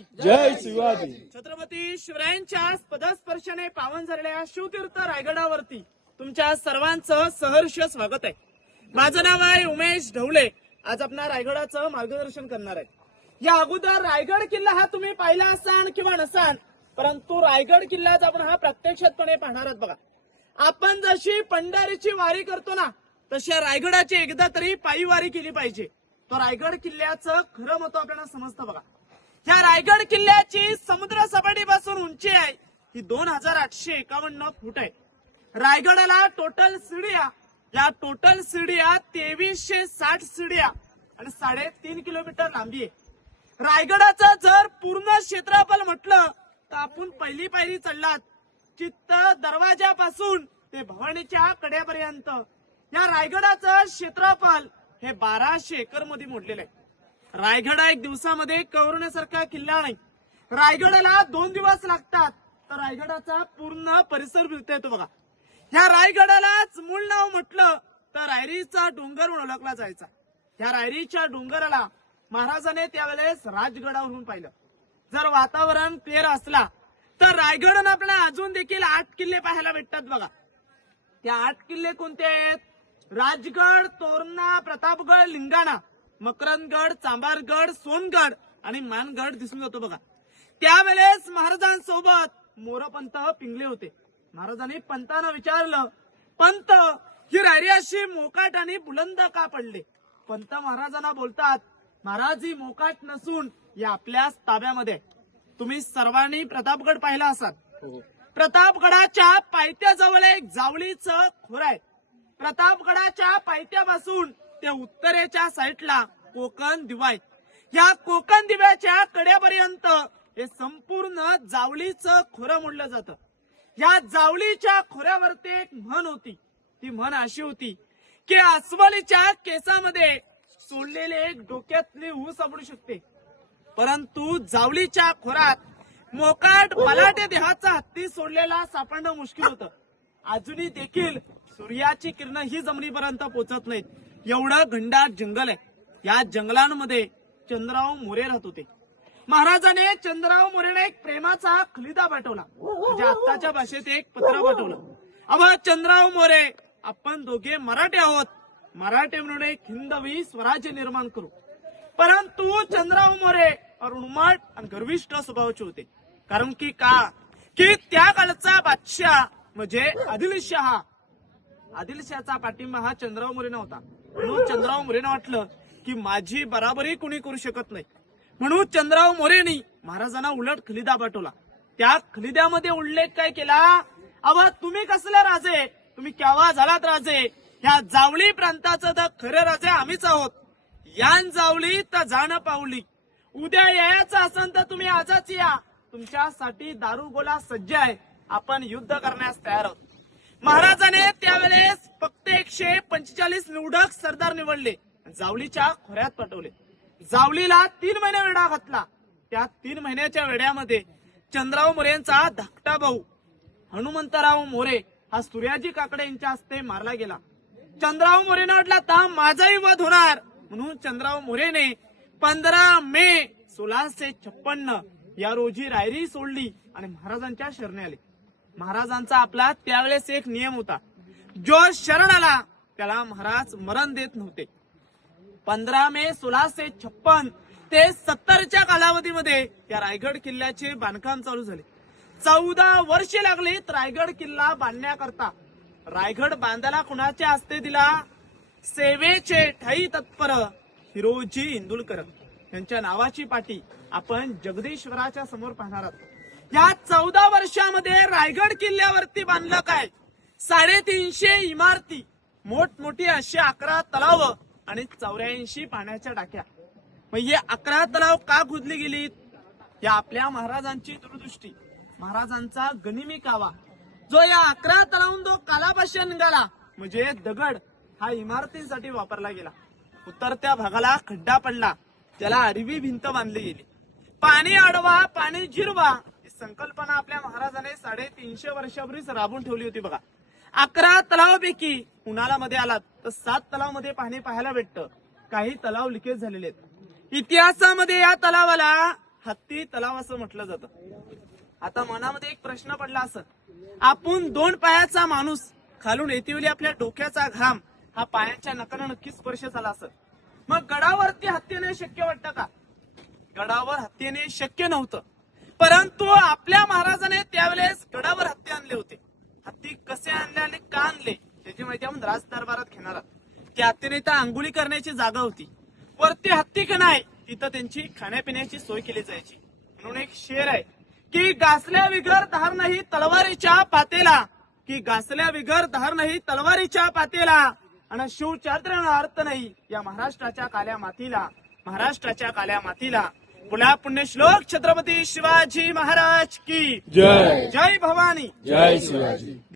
की जय शिवाजी. छत्रपती शिवरायांच्या पदस्पर्शाने पावन झालेल्या शिवतीर्थ रायगडावरती तुमच्या सर्वांचं सहर्ष स्वागत आहे. माझं नाव आहे उमेश ढवळे. आज आपण रायगडाचं मार्गदर्शन करणार आहे. या अगोदर रायगड किल्ला हा तुम्ही पाहिला असाल किंवा नसाल, परंतु रायगड किल्ल्याचा आपण हा प्रत्यक्षातपणे पाहणार आहात. बघा, आपण जशी पंढरीची वारी करतो ना, तशा रायगडाची एकदा तरी पायी वारी केली पाहिजे. तो रायगड किल्ल्याचं खरं महत्व आपल्याला समजतं. बघा, या रायगड किल्ल्याची समुद्र सपाटीपासून उंची आहे ही 2851 फूट आहे. रायगडाला टोटल सीड्या, या टोटल सीड्या 2360 सीड्या आणि 3.5 किलोमीटर लांबी आहे. रायगडाचं जर पूर्ण क्षेत्रफळ म्हटलं तर आपण पहिली पायरी चढलात चित्त दरवाजापासून ते भवानीच्या कड्यापर्यंत या रायगडाचं क्षेत्रफळ हे 1200 एकर मध्ये मोडलेलं आहे. रायगड एक दिवसामध्ये कवरण्यासारखा किल्ला नाही. रायगडाला 2 दिवस लागतात तर रायगडाचा पूर्ण परिसर फिरता येतो. बघा, ह्या रायगडालाच मूळ नाव म्हटलं तर रायरीचा डोंगर म्हणून ओळखला जायचा. ह्या रायरीच्या डोंगराला महाराजाने त्यावेळेस राजगडावरून पाहिलं. जर वातावरण क्लिअर असला तर रायगड आपल्याला अजून देखील 8 किल्ले पाहायला भेटतात. बघा, त्या 8 किल्ले कोणते आहेत? राजगड, तोरणा, प्रतापगड, लिंगाणा, मकरंदगड, चांभारगड, सोनगड आणि मानगड दिसून जातो. बघा, त्यावेळेस महाराजांसोबत मोरपंत पिंगले होते. महाराजांनी पंतांना विचारलं, पंत, ही रायरी अशी मोकाट आणि बुलंद का पडले? पंत महाराजांना बोलतात, महाराज ही मोकाट नसून या आपल्याच ताब्यामध्ये. तुम्ही सर्वांनी प्रतापगड पाहिला असाल. प्रतापगडाच्या पायथ्याजवळ एक जावळीचं खोर आहे. प्रतापगडाच्या पायथ्यापासून ते उत्तरेच्या साईडला कोकण दिवा आहे. या कोकण दिव्याच्या कड्यापर्यंत हे संपूर्ण जावळीचं खोरं मोडलं जातं. या जावळीच्या खोऱ्यावरती एक म्हण होती. ती म्हण अशी होती की अस्वलीच्या केसामध्ये सोडलेले एक डोक्यातली ऊस सापडू शकते, परंतु जावळीच्या खोरात मोकाट बलाढ्य देहाचा हत्ती सोडलेला सापडणं मुश्किल होतं. अजूनही देखील सूर्याची किरण ही जमिनीपर्यंत पोहोचत नाहीत. एवढं घनदाट जंगल आहे. या जंगलांमध्ये चंद्रराव मोरे राहत होते. महाराजाने चंद्रराव मोरेने एक प्रेमाचा खलिदा पाठवला, म्हणजे आत्ताच्या भाषेत एक पत्र पाठवलं. अब चंद्रराव मोरे, आपण दोघे मराठे आहोत. मराठे म्हणून एक हिंदवी स्वराज्य निर्माण करू. परंतु चंद्रराव मोरे उन्मट आणि गर्विष्ठ स्वभावाचे होते. कारण की त्या काळचा बादशाह म्हणजे आदिलशहा, आदिलशहाचा पाठिंबा हा चंद्रराव मोरे नव्हता. म्हणून चंद्रराव मोरेनं वाटलं की माझी बराबरी कुणी करू शकत नाही. म्हणून चंद्रराव मोरेंनी महाराजांना उलट खलिदा पाठवला. त्या खलिद्यामध्ये उल्लेख काय केला? अव तुम्ही कसले राजे, तुम्ही केव्हा झालात राजे? ह्या जावळी प्रांताचं तर खरे राजे आम्हीच आहोत. यान जावली तर जाणं पावली. उद्या यायचं असेल तर तुम्ही आजच या. तुमच्यासाठी दारुगोला सज्ज आहे. आपण युद्ध करण्यास तयार आहोत. महाराजाने त्यावेळेस फक्त 145 निवडक सरदार निवडले, जावलीच्या खोऱ्यात पाठवले. जावलीला 3 महिने वेढा घातला. त्या 3 महिन्याच्या वेड्यामध्ये चंद्रराव मोरेंचा धाकटा भाऊ हनुमंतराव मोरे हा सूर्याजी काकडे यांच्या हस्ते मारला गेला. चंद्रराव मोरेने म्हटलं, आता माझाही वध होणार. म्हणून चंद्रराव मोरेने 15 मे 1656 या रोजी रायरी सोडली आणि महाराजांच्या शरणी आले. महाराजांचा आपला त्यावेळेस एक नियम होता, जो शरण आला त्याला महाराज मरण देत नव्हते. 15 मे 1656 ते 70च्या कालावधीमध्ये या रायगड किल्ल्याचे बांधकाम चालू झाले. 14 वर्षे लागलीत रायगड किल्ला बांधण्याकरता. रायगड बांधायला कुणाच्या हस्ते दिला? सेवेचे ठाई तत्पर हिरोजी इंदुलकर यांच्या नावाची पाटी आपण जगदीश्वराच्या समोर पाहणार आहोत. या 14 वर्षामध्ये रायगड किल्ल्यावरती बांधलं काय? 350 इमारती, मोठमोठी अशी 11 तलाव आणि 84 पाण्याच्या टाक्या. मग हे 11 तलाव का खोदली गेलीत? या आपल्या महाराजांची दूरदृष्टी, महाराजांचा गनिमी कावा, जो या 11 तलावून जो कालापाषाण निघाला, म्हणजे दगड हा इमारतींसाठी वापरला गेला. उतरत्या भागाला खड्डा पडला, त्याला आडवी भिंत बांधली गेली. पाणी अडवा, पाणी जिरवा ही संकल्पना आपल्या महाराजाने 350 वर्षापूर्वीच राबवून ठेवली होती. बघा, 11 तलावापैकी उन्हाळ्यामध्ये आलात तर 7 तलावामध्ये पाणी पाहायला भेटतं. काही तलाव लिकेज झालेले आहेत. इतिहासामध्ये या तलावाला हत्ती तलाव असं म्हटलं जातं. आता मनामध्ये एक प्रश्न पडला असं, आपण 2 पायाचा माणूस खालून येतेवेळी आपल्या डोक्याचा घाम हा पायांच्या नखानं नक्कीच स्पर्श झाला असत. मग गडावरती हत्तीने शक्य वाटतं का? गडावर हत्तीने शक्य नव्हतं. परंतु आपल्या महाराजाने त्यावेळेस गडावर हत्ती आणले होते. हत्ती कसे आणले आणि का आणले त्याची माहिती आपण राज दरबारात घेणार आहोत. त्या हत्तीने तर आंघोळी करण्याची जागा होती, वरती हत्ती का नाही तिथं त्यांची खाण्यापिण्याची सोय केली जायची. म्हणून एक शेर आहे की गासल्या विगर धार नाही तलवारीच्या पातेला, की गासल्या विगर धार नाही तलवारीच्या पातेला, आणि शिवचात्र अर्थ नाही या महाराष्ट्राच्या काल्या मातीला, महाराष्ट्राच्या काल्या मातीला. पुन्हा पुण्यश्लोक छत्रपती शिवाजी महाराज की जय जय भवानी. जय शिवाजी.